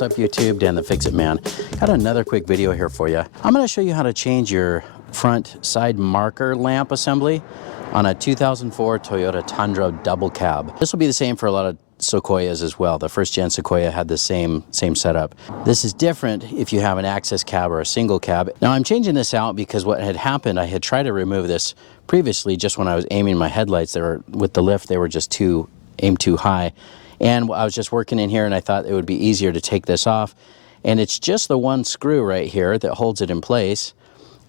what's up YouTube? Dan the Fix-It Man. Got another quick video here for you. I'm going to show you how to change your front side marker lamp assembly on a 2004 Toyota Tundra Doublecab. This will be the same for a lot of Sequoias as well. The first gen Sequoia had the same setup. This is different if you have an access cab or a single cab. Now I'm changing this out because what had happened, I had tried to remove this previously just when I was aiming my headlights. They were, with the lift, they were just aimed too high. And I was just working in here and I thought it would be easier to take this off. And it's just the one screw right here that holds it in place.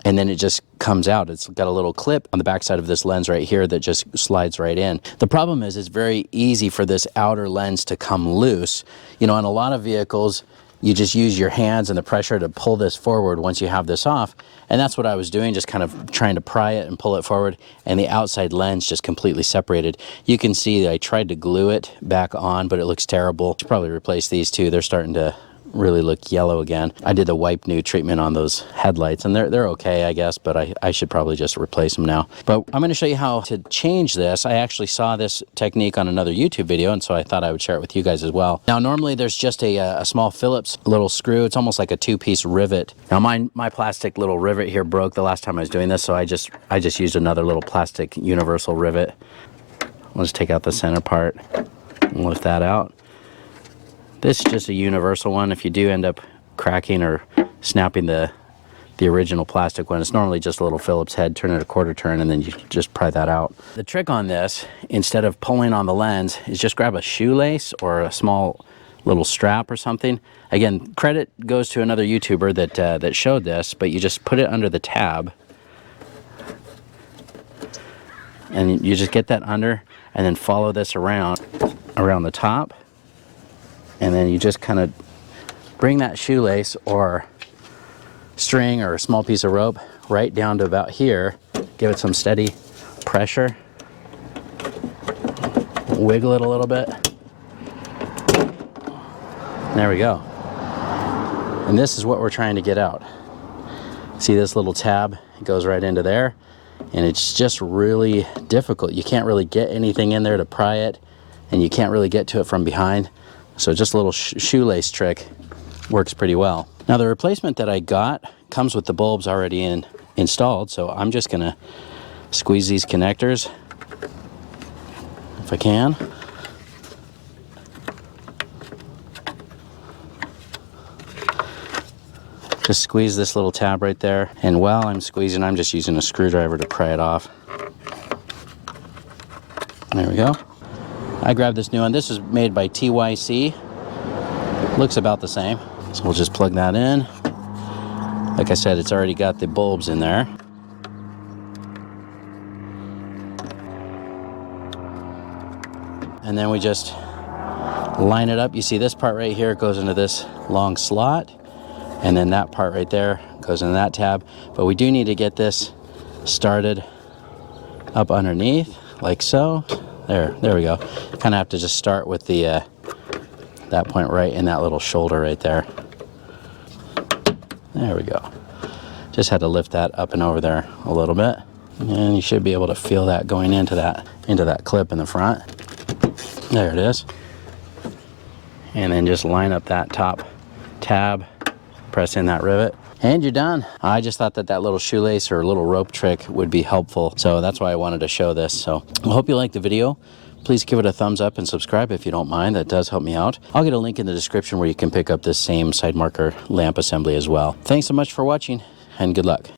And then it just comes out. It's got a little clip on the backside of this lens right here that just slides right in. The problem is it's very easy for this outer lens to come loose. You know, in a lot of vehicles, you just use your hands and the pressure to pull this forward once you have this off. And that's what I was doing, just kind of trying to pry it and pull it forward, and the outside lens just completely separated. You can see that I tried to glue it back on, but it looks terrible. Should probably replace these two. They're starting to really look yellow again. I did a wipe new treatment on those headlights and they're okay, I guess, but I should probably just replace them now. But I'm going to show you how to change this. I actually saw this technique on another YouTube video, and so I thought I would share it with you guys as well. Now normally there's just a small Phillips little screw. It's almost like a two-piece rivet. Now my plastic little rivet here broke the last time I was doing this, so I just used another little plastic universal rivet. I'll just take out the center part and lift that out. This is just a universal one. If you do end up cracking or snapping the original plastic one, it's normally just a little Phillips head. Turn it a quarter turn and then you just pry that out. The trick on this, instead of pulling on the lens, is just grab a shoelace or a small little strap or something. Again, credit goes to another YouTuber that showed this, but you just put it under the tab and you just get that under and then follow this around the top. And then you just kind of bring that shoelace or string or a small piece of rope right down to about here. Give it some steady pressure. Wiggle it a little bit. There we go. And this is what we're trying to get out. See this little tab? It goes right into there. And it's just really difficult. You can't really get anything in there to pry it, and you can't really get to it from behind. So just a little shoelace trick works pretty well. Now the replacement that I got comes with the bulbs already installed, so I'm just gonna squeeze these connectors if I can. Just squeeze this little tab right there, and while I'm squeezing, I'm just using a screwdriver to pry it off. There we go. I grabbed this new one. This is made by TYC. Looks about the same. So we'll just plug that in. Like I said, it's already got the bulbs in there. And then we just line it up. You see this part right here goes into this long slot. And then that part right there goes into that tab. But we do need to get this started up underneath, like so. There we go. Kind of have to just start with the that point right in that little shoulder right there. There we go. Just had to lift that up and over there a little bit, and you should be able to feel that going into that clip in the front. There it is. And then just line up that top tab, press in that rivet, and you're done. I just thought that little shoelace or little rope trick would be helpful, so that's why I wanted to show this. So I hope you liked the video. Please give it a thumbs up and subscribe if you don't mind. That does help me out. I'll get a link in the description where you can pick up this same side marker lamp assembly as well. Thanks so much for watching, and good luck.